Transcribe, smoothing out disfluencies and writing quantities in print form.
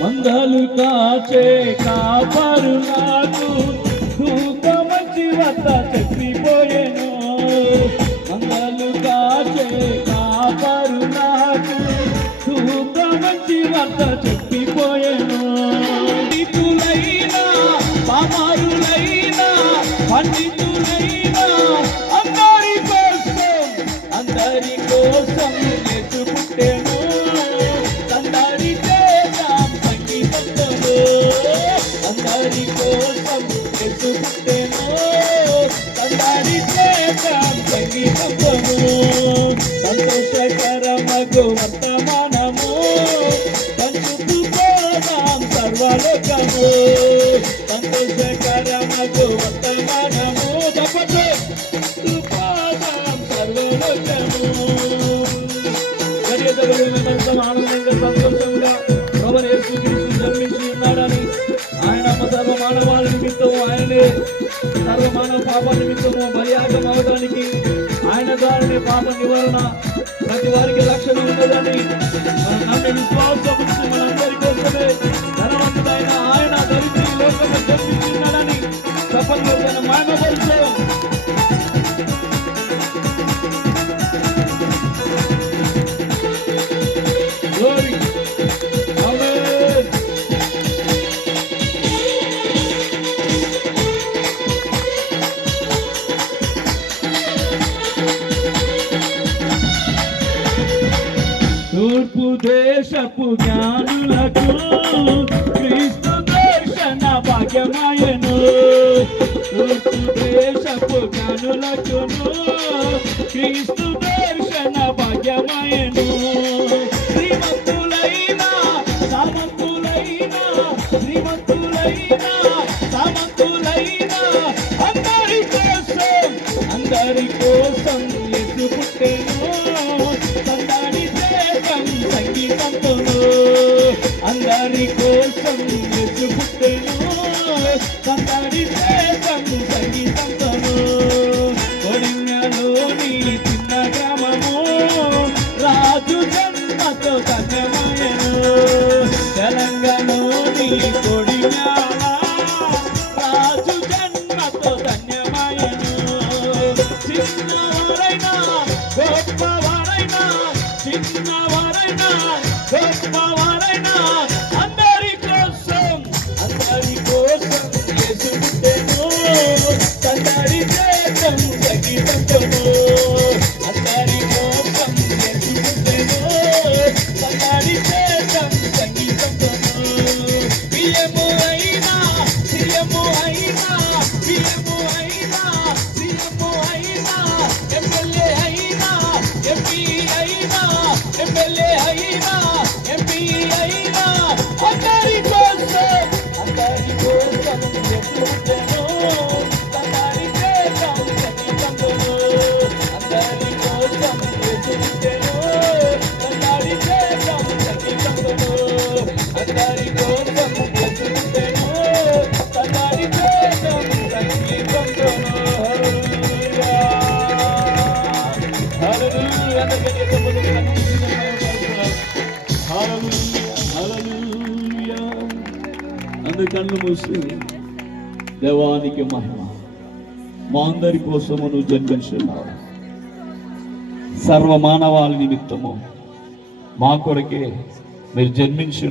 మందలు కాచే కాపరు నాకు దూతమచి వద్ద చెప్పిపోయేను. మందలు కాచే కాపరు నాకు దూతమచి వద్ద చెప్పిపోయేను. పండితులైనా పామారులైనా పండితులైనా అందరి కోసం యేసు పుట్టెను. అందరి చేద్దాం సంగీతంతో, అందరి కోసం యేసు పుట్టెను. అందరి చేద్దాం సంగీతంతో, సంతోషకరమగు వర్తమానము పంచుకుపోదాం సర్వలోకము. సంతోషకరమగు వర్తమానము తప్పదు ఆనందంగా సంతోషంగా ప్రభువు యేసుక్రీస్తు జన్మించి ఉన్నాడని, ఆయన సర్వ మానవాళి నిమిత్తం, ఆయనే సర్వ మానవ పాప నిమిత్తము బలియాగం అవడానికి, ఆయన ద్వారానే పాప నివారణ ప్రతి వారికి రక్షణ ఉండదని నమ్మే విశ్వాసం ఉంచి మనందరి కోసమే ధనవంతుడైన ఆయన దరిద్ర లోకంలో జన్మించి ఉన్నాడని చెప్పండి. మానవపరిచయం తూర్పు దేశపు జ్ఞానులకు క్రీస్తు దర్శన భాగ్యమాయను. తూర్పు దేశపు జ్ఞానులకును క్రీస్తు దర్శన భాగ్యమాయను. శ్రీమంతులైనా సామంతులైనా, శ్రీమంతులైనా సామంతులైనా అందరి కోసం యేసు పుట్టెను. సంగీతంతో అందరి కోసం యేసు పుట్టెను. అందరి చేతం సంగీతంతో కొడిమ్యలోని చిన్న గ్రామము రాజు జన్మతో ధన్యమాయను. తెలంగాణలోని కొడిమ్యాల రాజు జన్మతో ధన్యమాయను. చిన్నవారైనా గొప్పవారైనా, చిన్నవారైనా గొప్పవారైనా అందరి కోసం యేసు పుట్టెను. అందరి చేతం సంగీతంతో అందరి కోసం యేసు పుట్టెను. అందరి చేతం సంగీతంతో పిఎము అయినా సీఎము అయినా, పిఎము అయినా సీఎము అయినా, ఎమ్మెల్యే అయినా ఎంపీ అయినా, ఎమ్మెల్యే అయినా ఎంపీ అయినా అందరి కోసం యేసు పుట్టెను. అందరి చేతం సంగీతంతో అందరి కోసం యేసు పుట్టెను. అందరి చేతం సంగీతంతో అందరి కోసం యేసు పుట్టెను. అందరి చేతం సంగీతంతో హల్లెలూయా. అందరి కళ్ళు మూసి దేవానికి మహిమ. మా అందరి కోసము నువ్వు జన్మించున్నావు. సర్వ మానవాళి నిమిత్తము మా కొరకే మీరు జన్మించు